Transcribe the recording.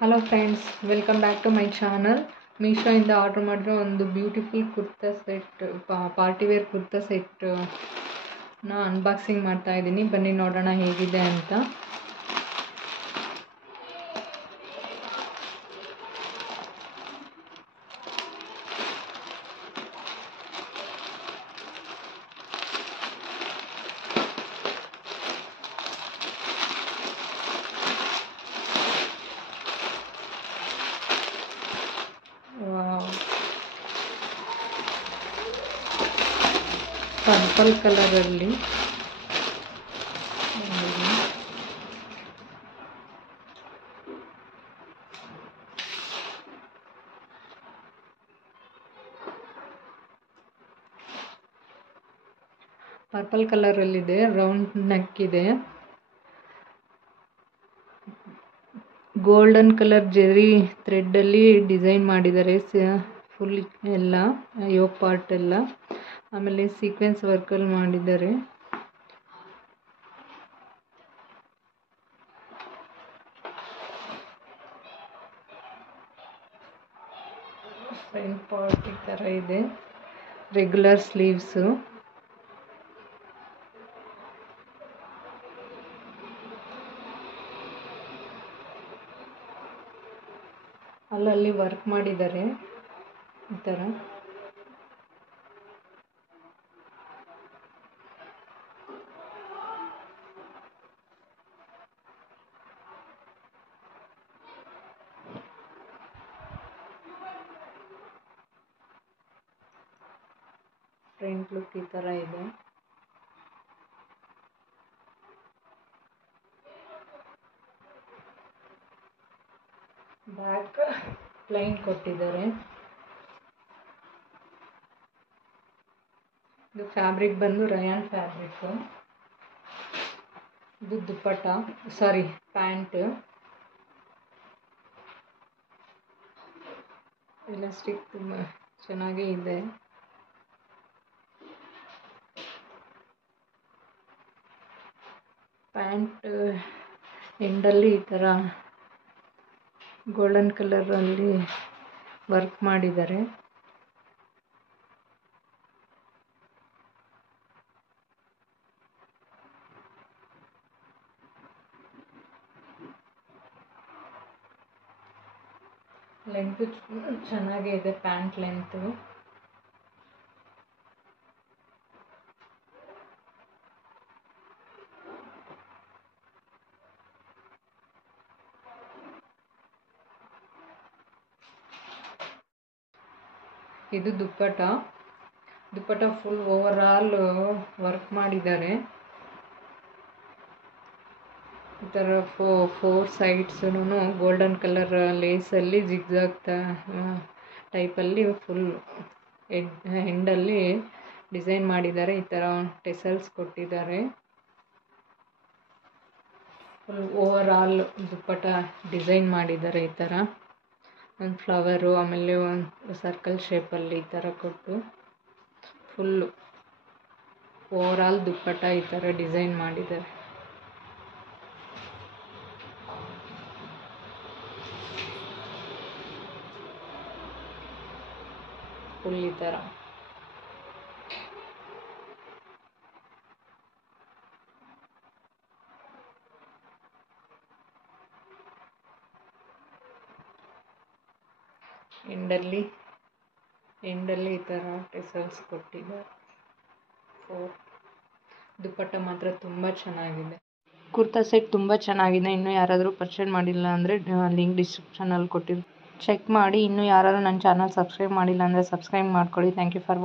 Hello friends, welcome back to my channel. ಮೀಶೋಯಿಂದ order ಮಾಡಿರೋ ಒಂದು beautiful kurta set, party wear kurta ಸೆಟ್ನ ಅನ್ಬಾಕ್ಸಿಂಗ್ ಮಾಡ್ತಾ ಇದ್ದೀನಿ. ಬನ್ನಿ ನೋಡೋಣ ಹೇಗಿದೆ ಅಂತ. ಪರ್ಪಲ್ ಕಲರಲ್ಲಿ ಕಲರಲ್ಲಿದೆ. ರೌಂಡ್ ನೆಕ್ ಇದೆ. ಗೋಲ್ಡನ್ ಕಲರ್ ಜೆರಿ ಥ್ರೆಡ್ಡಲ್ಲಿ ಡಿಸೈನ್ ಮಾಡಿದ್ದಾರೆ ಫುಲ್ ಎಲ್ಲ, ಯೋಕ್ ಪಾರ್ಟ್ ಎಲ್ಲ. ಆಮೇಲೆ ಸೀಕ್ವೆನ್ಸ್ ವರ್ಕಲ್ಲಿ ಮಾಡಿದ್ದಾರೆ. ಫ್ರಂಟ್ ಪಾರ್ಟ್ ಈ ಥರ ಇದೆ. Regular sleeves. ಅಲ್ಲಲ್ಲಿ ವರ್ಕ್ ಮಾಡಿದ್ದಾರೆ ಈ ಥರ. ಫ್ರಂಟ್ ಲುಕ್ ಈ ಥರ ಇದೆ. ಬ್ಯಾಕ್ ಪ್ಲೈನ್ ಕೊಟ್ಟಿದ್ದಾರೆ. ಇದು ಫ್ಯಾಬ್ರಿಕ್ ಬಂದು ರಯಾನ್ ಫ್ಯಾಬ್ರಿಕ್ಕು. ಇದು ದುಪ್ಪಟ್ಟ, ಪ್ಯಾಂಟ್. ಎಲಾಸ್ಟಿಕ್ ತುಂಬ ಚೆನ್ನಾಗೇ ಇದೆ. ಪ್ಯಾಂಟ್ ಎಂಡಲ್ಲಿ ಈ ಥರ ಗೋಲ್ಡನ್ ಕಲರಲ್ಲಿ ವರ್ಕ್ ಮಾಡಿದ್ದಾರೆ. ಲೆಂತ್ ಚೆನ್ನಾಗೇ ಇದೆ, ಪ್ಯಾಂಟ್ ಲೆಂತು. ಇದು ದುಪ್ಪಟ್ಟ ಫುಲ್ ಓವರ್ ಆಲ್ ವರ್ಕ್ ಮಾಡಿದ್ದಾರೆ. ಈ ಥರ ಫೋರ್ ಸೈಡ್ಸೂ ಗೋಲ್ಡನ್ ಕಲರ್ ಲೇಸಲ್ಲಿ ಜಿಗ್ಜಾಗ್ ಟೈಪಲ್ಲಿ ಫುಲ್ ಎಂಡಲ್ಲಿ ಡಿಸೈನ್ ಮಾಡಿದ್ದಾರೆ. ಈ ಥರ ಟೆಸಲ್ಸ್ ಕೊಟ್ಟಿದ್ದಾರೆ. ಫುಲ್ ಓವರ್ ಆಲ್ ದುಪ್ಪಟ್ಟ ಡಿಸೈನ್ ಮಾಡಿದ್ದಾರೆ. ಈ ಥರ ಒಂದು ಫ್ಲವರು, ಆಮೇಲೆ ಒಂದು ಸರ್ಕಲ್ ಶೇಪಲ್ಲಿ ಈ ಥರ ಕೊಟ್ಟು ಫುಲ್ಲು ಓವರ್ ಆಲ್ ದುಪ್ಪಟ್ಟ ಈ ಥರ ಡಿಸೈನ್ ಮಾಡಿದ್ದಾರೆ. ಫುಲ್ ಈ ಥರ ಎಂಡಲ್ಲಿ ಈ ಥರ ಟೆಸಲ್ಸ್ ಕೊಟ್ಟಿದ್ದಾರೆ. ದುಪ್ಪಟ್ಟ ಮಾತ್ರ ತುಂಬ ಚೆನ್ನಾಗಿದೆ. ಕುರ್ತಾ ಸೆಟ್ ತುಂಬ ಚೆನ್ನಾಗಿದೆ. ಇನ್ನೂ ಯಾರಾದರೂ ಪರ್ಚೇಸ್ ಮಾಡಿಲ್ಲ ಅಂದರೆ ಲಿಂಕ್ ಡಿಸ್ಕ್ರಿಪ್ಷನಲ್ಲಿ ಕೊಟ್ಟಿರ್ತೀನಿ, ಚೆಕ್ ಮಾಡಿ. ಇನ್ನೂ ಯಾರಾದರೂ ನನ್ನ ಚಾನಲ್ ಸಬ್ಸ್ಕ್ರೈಬ್ ಮಾಡಿಲ್ಲ ಅಂದರೆ ಸಬ್ಸ್ಕ್ರೈಬ್ ಮಾಡ್ಕೊಳ್ಳಿ. Thank you for watching.